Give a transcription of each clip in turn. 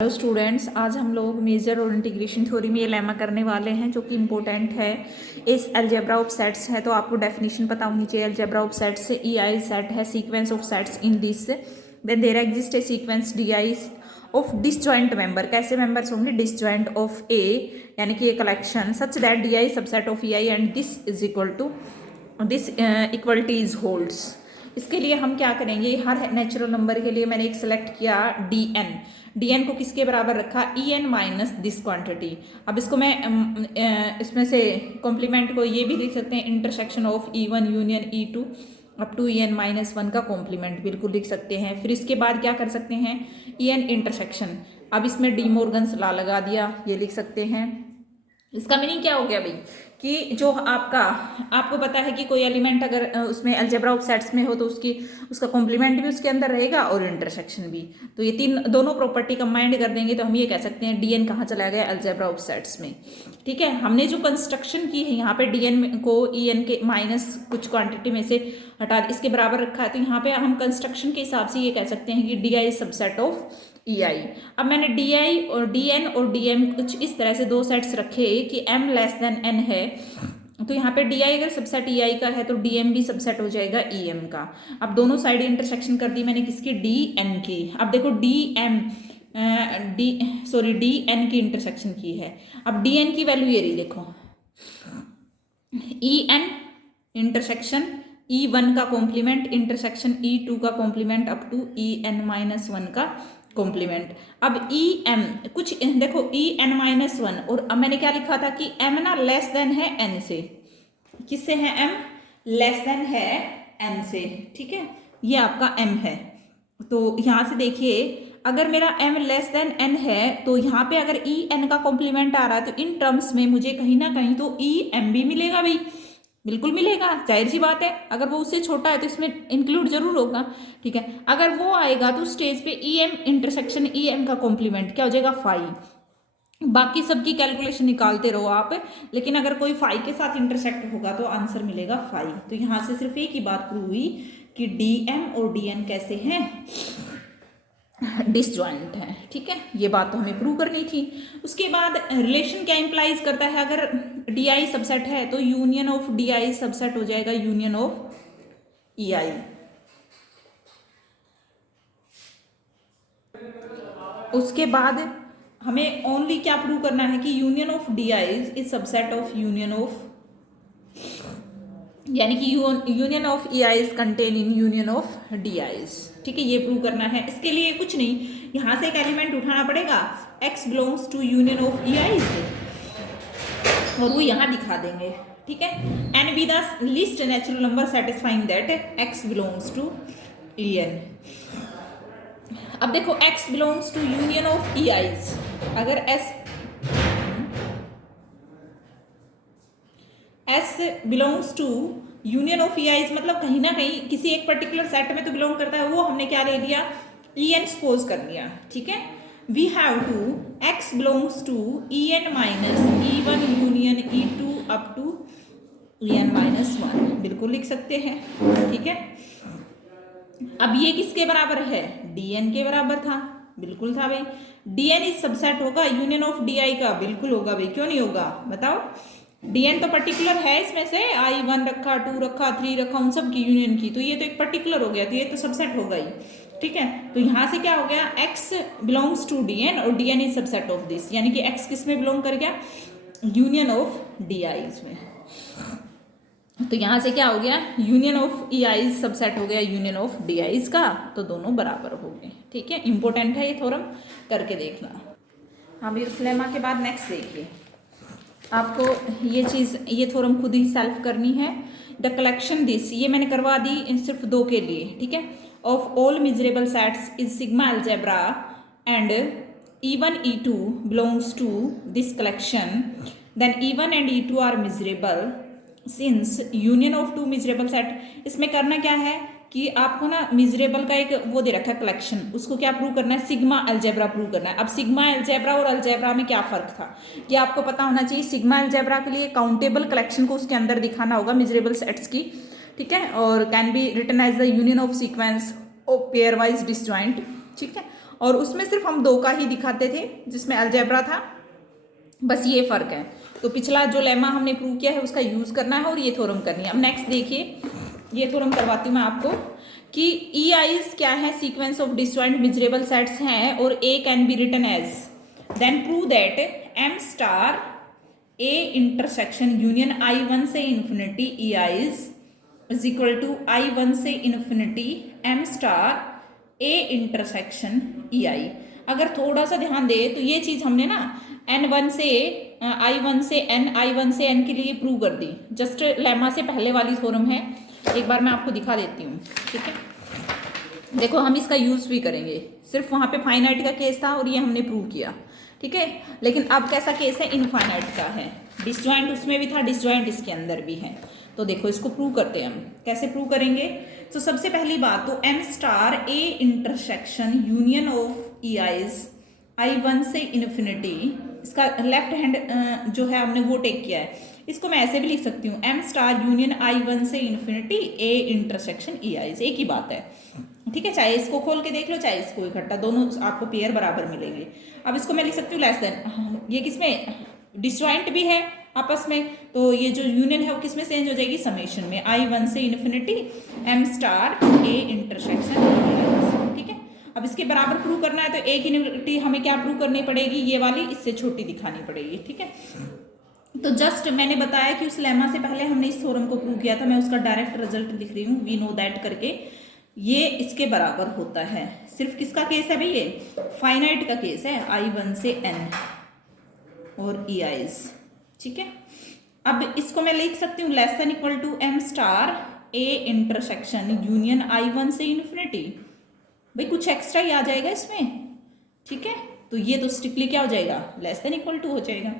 Hello students, आज हम लोग मेजर और इंटीग्रेशन थ्योरी में ये लेमा करने वाले हैं जो कि इम्पोर्टेंट है। इस अलजेब्रा ऑफ सेट्स है तो आपको डेफिनेशन पता होनी चाहिए। Algebra of sets E I set है sequence of sets in this, then there exist a sequence D I of disjoint member. कैसे मेंबर्स होंगे? डिसजॉइंट ऑफ ए, यानी कि ये collection such that D I subset of E I and this is equal to this equality is holds. इसके लिए हम क्या करेंगे, हर नेचुरल नंबर के लिए मैंने एक सेलेक्ट किया डी एन। डी एन को किसके बराबर रखा? E N minus this quantity. अब इसको मैं इसमें से कॉम्प्लीमेंट को ये भी लिख सकते हैं, intersection of E one union E two up to E N minus one का कॉम्प्लीमेंट बिल्कुल लिख सकते हैं। फिर इसके बाद क्या कर सकते हैं? ई एन इंटरसेक्शन। अब इसमें डी मोर्गन्स लॉ लगा दिया, ये लिख सकते हैं। इसका मीनिंग क्या हो गया भाई कि जो आपको पता है कि कोई एलिमेंट अगर उसमें अलजेब्रा ऑफ सेट्स में हो तो उसका कॉम्प्लीमेंट भी उसके अंदर रहेगा और इंटरसेक्शन भी। तो ये दोनों प्रॉपर्टी कंबाइंड कर देंगे तो हम ये कह सकते हैं डीएन कहाँ चला गया? अलजेब्रा ऑफ सेट्स में। ठीक है, हमने जो कंस्ट्रक्शन की है यहाँ पे डीएन को ईएन के माइनस कुछ क्वांटिटी में से हटा इसके बराबर रखा है, तो यहाँ पे हम कंस्ट्रक्शन के हिसाब से ये कह सकते हैं कि D I subset of E आई। अब मैंने डी आई और डी एन और डी एम कुछ इस तरह से दो सेट्स रखे कि एम लेस देन एन है, तो यहाँ पे डी आई अगर सबसेट ई आई का है तो डी एम भी सबसेट हो जाएगा ई एम का। अब दोनों साइड इंटरसेक्शन कर दी मैंने किसकी? डी एन की। अब देखो डी एन की इंटरसेक्शन की है। अब डी एन की वैल्यू ये रही, देखो E N intersection E one का कॉम्प्लीमेंट इंटरसेक्शन ई टू का complement up to E N minus one का कॉम्प्लीमेंट। अब ई एम कुछ देखो ई एन माइनस वन, और अब मैंने क्या लिखा था कि एम ना लेस देन है एन से। किससे है? एम लेस देन है एन से। ठीक है, ये आपका एम है। तो यहां से देखिए, अगर मेरा एम लेस देन एन है तो यहाँ पे अगर ई एन का कॉम्प्लीमेंट आ रहा है तो इन टर्म्स में मुझे कहीं ना कहीं तो ई एम भी मिलेगा भाई, बिल्कुल मिलेगा, जाहिर सी बात है। अगर वो उससे छोटा है तो इसमें इंक्लूड जरूर होगा। ठीक है, अगर वो आएगा तो स्टेज पे E M intersection E M का कॉम्प्लीमेंट क्या हो जाएगा? फाइव। बाकी सबकी कैलकुलेशन निकालते रहो आप, लेकिन अगर कोई फाइव के साथ इंटरसेक्ट होगा तो आंसर मिलेगा फाइव। तो यहाँ से सिर्फ एक ही बात प्रूव हुई कि डी एम और डी एन कैसे हैं? डिसजॉइंट है। ठीक है, ये बात तो हमें प्रूव करनी थी। उसके बाद रिलेशन क्या इंप्लाइज करता है? अगर डी आई सबसेट है तो union of D I subset हो जाएगा यूनियन ऑफ ई आई। उसके बाद हमें ओनली क्या प्रूव करना है कि union of D I is subset of union of, यानी कि union of E eyes contain in union of D eyes. ठीक है, ये प्रूव करना है। इसके लिए कुछ नहीं, यहां से एक एलिमेंट उठाना पड़ेगा, x belongs to union of E I's, और वो यहां दिखा देंगे। ठीक है, N be the least natural number satisfying that x belongs to E N. अब देखो x belongs to union of E I's, अगर S belongs to union of E I's मतलब कहीं ना कहीं किसी एक पर्टिकुलर सेट में तो बिलोंग करता है, वो हमने क्या ले लिया? ई एन सपोज कर लिया। ठीक है, we have to x belongs to E N minus E one union E two up to E N minus one, बिल्कुल लिख सकते हैं। ठीक है, अब ये किसके बराबर है? डी एन के बराबर था, बिल्कुल था भाई। डी एन इज सबसेट होगा यूनियन ऑफ डी आई का, बिल्कुल होगा भाई, क्यों नहीं होगा बताओ? डीएन तो पर्टिकुलर है, इसमें से आई वन रखा, टू रखा, थ्री रखा, उन सब की यूनियन की, तो ये तो एक पर्टिकुलर हो गया, तो ये तो सबसेट होगा ही। ठीक है, तो यहां से क्या हो गया? x बिलोंग्स टू डीएन और DN is subset of this, यानी कि x किस में बिलोंग कर गया? यूनियन ऑफ डी आईज में। तो यहां से क्या हो गया? Union of E eyes subset हो गया यूनियन ऑफ डी आईज का, तो दोनों बराबर हो गए। ठीक है, इंपॉर्टेंट है ये थ्योरम, करके देखना। अभी उस लेमा के बाद नेक्स्ट देखिए, आपको ये थ्योरम खुद ही सेल्फ करनी है। द कलेक्शन दिस, ये मैंने करवा दी सिर्फ दो के लिए। ठीक है, of all measurable sets is sigma algebra and E one E two belongs to this collection, then E one and E two are measurable since union of two measurable set. इसमें करना क्या है कि आपको ना मिजरेबल का एक वो दे रखा है कलेक्शन, उसको क्या प्रूव करना है? सिग्मा अलजेब्रा प्रूव करना है। अब सिग्मा अलजेब्रा और अलजेब्रा में क्या फर्क था ये आपको पता होना चाहिए। सिग्मा अलजेब्रा के लिए काउंटेबल कलेक्शन को उसके अंदर दिखाना होगा मिजरेबल सेट्स की। ठीक है, और can be written as the union of sequence of pairwise disjoint. ठीक है, और उसमें सिर्फ हम 2 का ही दिखाते थे जिसमें अलजेब्रा था, बस ये फ़र्क है। तो पिछला जो लेमा हमने प्रूव किया है उसका यूज़ करना है और ये थ्योरम करनी है। अब नेक्स्ट देखिए, ये थ्योरम करवाती हूँ मैं आपको कि ई आईज क्या है, sequence of disjoint measurable sets हैं और A can be written as, then prove that M star A intersection union I1 से infinity E I's is equal to I1 से infinity M star A intersection E I. अगर थोड़ा सा ध्यान दे तो ये चीज़ हमने ना N1 से I1 से I1 से N के लिए प्रूव कर दी, जस्ट लेमा से पहले वाली थ्योरम है। एक बार मैं आपको दिखा देती हूँ, ठीक है। देखो हम इसका यूज़ भी करेंगे, सिर्फ वहाँ पे फाइनाइट का केस था और ये हमने प्रूव किया, ठीक है। लेकिन अब कैसा केस है, इनफाइनाइट का है। डिसजॉइंट उसमें भी था, डिसजॉइंट इसके अंदर भी है। तो देखो इसको प्रूव करते हैं हम, कैसे प्रूव करेंगे। तो सबसे पहली बात तो M star A intersection union of E I's I1 से इन्फिनिटी, इसका लेफ्ट हैंड जो है हमने वो टेक किया है, इसको मैं ऐसे भी लिख सकती हूँ, एम स्टार यूनियन I1 से इन्फिनिटी ए इंटरसेक्शन ई आईज, एक ही बात है, ठीक है। चाहे इसको खोल के देख लो चाहे इसको इकट्ठा, दोनों आपको पेयर बराबर मिलेंगे। अब इसको मैं लिख सकती हूँ लेस देन, ये किसमें डिसजॉइंट भी है आपस में, तो ये जो यूनियन है वो किसमें चेंज हो जाएगी, समेशन में, I1 से infinity M star A intersection, ठीक है। अब इसके बराबर प्रूव करना है तो ए की यूनिटी हमें क्या प्रूव करनी पड़ेगी, ये वाली इससे छोटी दिखानी पड़ेगी, ठीक है। तो जस्ट मैंने बताया कि उस लेमा से पहले हमने इस थ्योरम को प्रूव किया था, मैं उसका डायरेक्ट रिजल्ट लिख रही हूँ, वी नो दैट करके, ये इसके बराबर होता है। सिर्फ किसका केस है भाई, ये फाइनाइट का केस है, I1 से N और ई आईज, ठीक है। अब इसको मैं लिख सकती हूँ less than equal to M star A intersection union I1 से इन्फिनिटी, भाई कुछ एक्स्ट्रा ही आ जाएगा इसमें, ठीक है। तो ये तो स्ट्रिक्टली क्या हो जाएगा, लेस देन इक्वल टू हो जाएगा,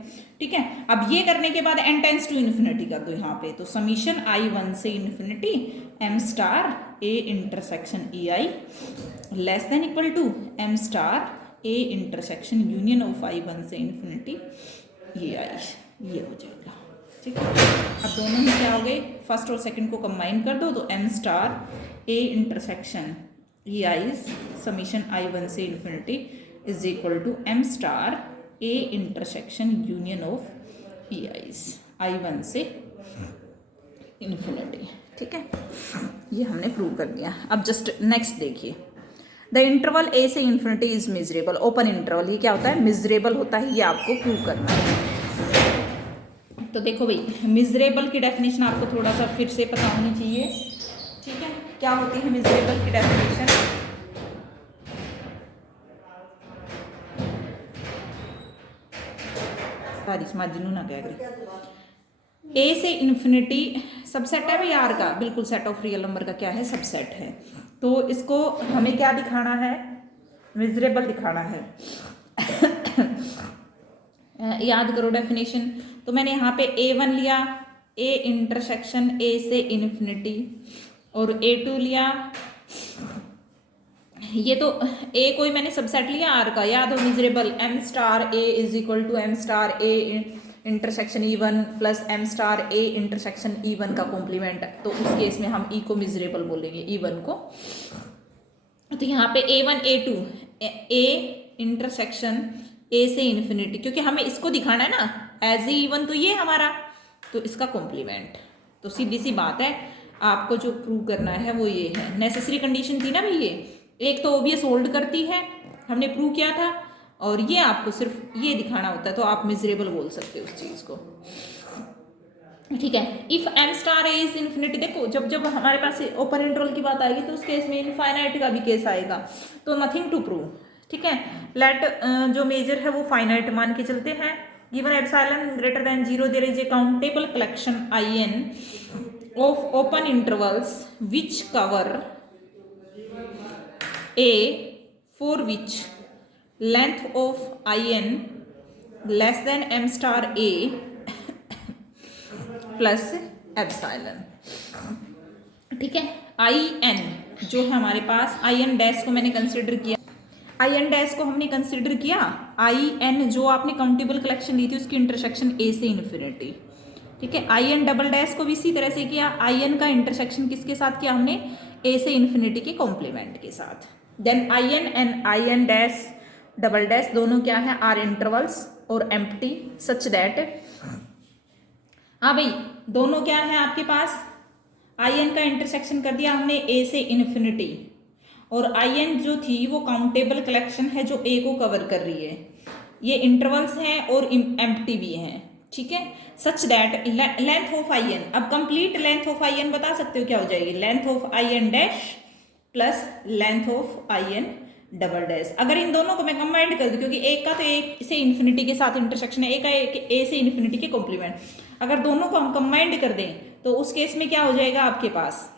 ठीक है। अब ये करने के बाद n टेंस टू इन्फिनिटी कर दो यहाँ पे, तो समीशन I1 से infinity m star a intersection E I less than equal to m star a intersection union of I1 से इन्फिनिटी ई आई, ये हो जाएगा, ठीक है। अब दोनों में क्या हो गए, फर्स्ट और सेकंड को कंबाइन कर दो तो m star a intersection E I's summation I1 से infinity is equal to M star A intersection union of E I's I1 से इन्फिनिटी, ठीक है। ये हमने प्रूव कर दिया। अब जस्ट नेक्स्ट देखिए, द इंटरवल ए से infinity is miserable, open interval, ये क्या होता है, मिजरेबल होता है, ये आपको प्रूव करना है। तो देखो भाई, मिजरेबल की डेफिनेशन आपको थोड़ा सा फिर से पता होनी चाहिए, ठीक है। क्या होती है मिजरेबल की डेफिनेशन, ना क्या करें, ए से इन्फिनिटी सबसेट है भाई आर का, बिल्कुल सेट ऑफ रियल नंबर का क्या है, सबसेट है। तो इसको हमें क्या दिखाना है, मिजरेबल दिखाना है। याद करो डेफिनेशन, तो मैंने यहाँ पे A1 लिया, ए इंटरसेक्शन ए से इन्फिनिटी, और A2 लिया, ये तो ए कोई मैंने सबसेट लिया आर का, याद हो measurable, M star A is equal to M star A intersection E1 plus M star A intersection E1 का कॉम्प्लीमेंट, तो उस केस में हम ई को मिजरेबल बोलेंगे, E1 को। तो यहाँ पे A1 A2 A intersection A से इन्फिनिटी, क्योंकि हमें इसको दिखाना है ना एज ए E1, तो ये हमारा, तो इसका कॉम्प्लीमेंट। तो सीधी सी बात है, आपको जो प्रूव करना है वो ये है, नेसेसरी कंडीशन थी ना भाई, ये एक तो ओबियस होल्ड करती है, हमने प्रूव किया था, और ये आपको सिर्फ ये दिखाना होता है, तो आप मिजरेबल बोल सकते हो उस चीज़ को, ठीक है। If M star A is infinity, देखो जब जब हमारे पास ओपन इंटरवल की बात आएगी तो उस केस में इनफाइनाइट का भी केस आएगा, तो नथिंग टू प्रूव, ठीक है। लेट जो मेजर है वो फाइनाइट मान के चलते हैं, given epsilon greater than 0 there is a countable collection IN of open intervals which cover A for which length of IN less than m star A plus epsilon, ठीक है। IN जो है हमारे पास, IN डैश को मैंने consider किया, IN dash को हमने कंसिडर किया, IN जो आपने काउंटेबल कलेक्शन ली थी उसकी इंटरसेक्शन A से इन्फिनिटी, ठीक है। IN डबल डैश को भी इसी तरह से किया, IN का इंटरसेक्शन किसके साथ किया हमने, A से इन्फिनिटी के कॉम्प्लीमेंट के साथ, then I N and I N dash double dash दोनों क्या है, आर इंटरवल्स और एम्प्टी सच दैट, हाँ भाई दोनों क्या है आपके पास, आई एन का इंटरसेक्शन कर दिया हमने ए से इन्फिनिटी, और आई एन जो थी वो काउंटेबल कलेक्शन है जो ए को कवर कर रही है, ये इंटरवल्स हैं और एम्प्टी भी हैं, ठीक है। Such that length of I N, अब complete length of I N बता सकते हो क्या हो जाएगी, length of I N dash plus length of I N double dash. अगर इन दोनों को मैं कंबाइंड कर दूं, क्योंकि एक का तो एक से इन्फिनिटी के साथ इंटरसेक्शन है, एक का ए से इन्फिनिटी के कॉम्प्लीमेंट, अगर दोनों को हम कंबाइंड कर दें तो उस केस में क्या हो जाएगा आपके पास,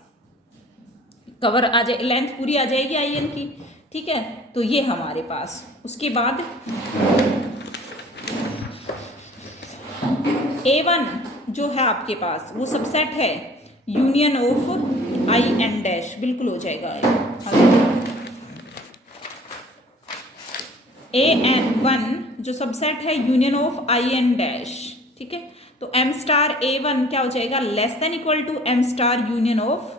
कवर आ जाए, लेंथ पूरी आ जाएगी आई एन की, ठीक है। तो ये हमारे पास, उसके बाद A1 जो है आपके पास वो सबसेट है union of I N dash, बिल्कुल हो जाएगा A1 जो सबसेट है union of I N dash, ठीक है। तो M स्टार A1 क्या हो जाएगा, less than equal to M star union of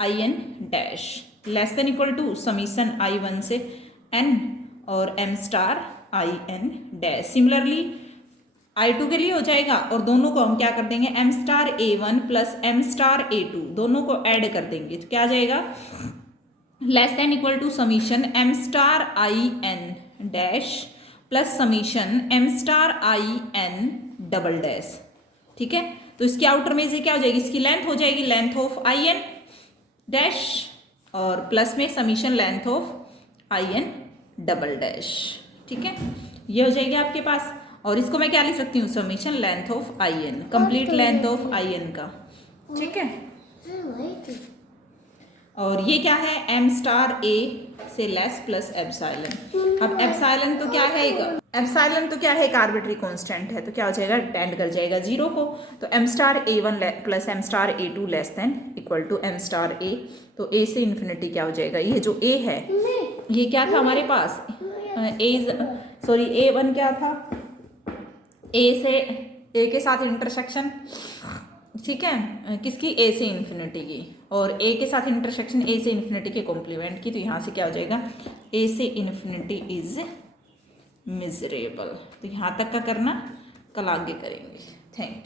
I N dash, less than equal to summation I1 से N और M star I N dash. Similarly I2 के लिए हो जाएगा, और दोनों को हम क्या कर देंगे, M star A1 plus M star A2 दोनों को ऐड कर देंगे, तो क्या आ जाएगा, less than equal to summation M star I N dash plus summation M star I N double dash, ठीक है। तो इसकी आउटर में से क्या हो जाएगी, इसकी लेंथ हो जाएगी length of I N dash और प्लस में summation length of I N double dash, ठीक है। ये हो जाएगी आपके पास, और इसको मैं क्या लिख सकती हूँ, summation length of I N, complete length of I N का, ठीक है। और ये क्या है, एम स्टार ए से लेस प्लस एप्सिलॉन। अब एप्सिलॉन तो क्या है, एप्सिलॉन तो क्या है, एक आर्बिट्री कांस्टेंट है, तो क्या हो जाएगा, टेंड कर जाएगा जीरो को। तो M star A1 plus M star A2 less than equal to M star A, तो ए से इन्फिनिटी क्या हो जाएगा, ये जो ए है ये क्या था हमारे पास, A1 क्या था, ए से ए के साथ इंटरसेक्शन, ठीक है, किसकी, ए से इन्फिनिटी की, और ए के साथ इंटरसेक्शन ए से इन्फिनिटी के कॉम्प्लीमेंट की, तो यहाँ से क्या हो जाएगा, ए से इन्फिनिटी इज मिजरेबल। तो यहाँ तक का करना, कल आगे करेंगे। Thank you.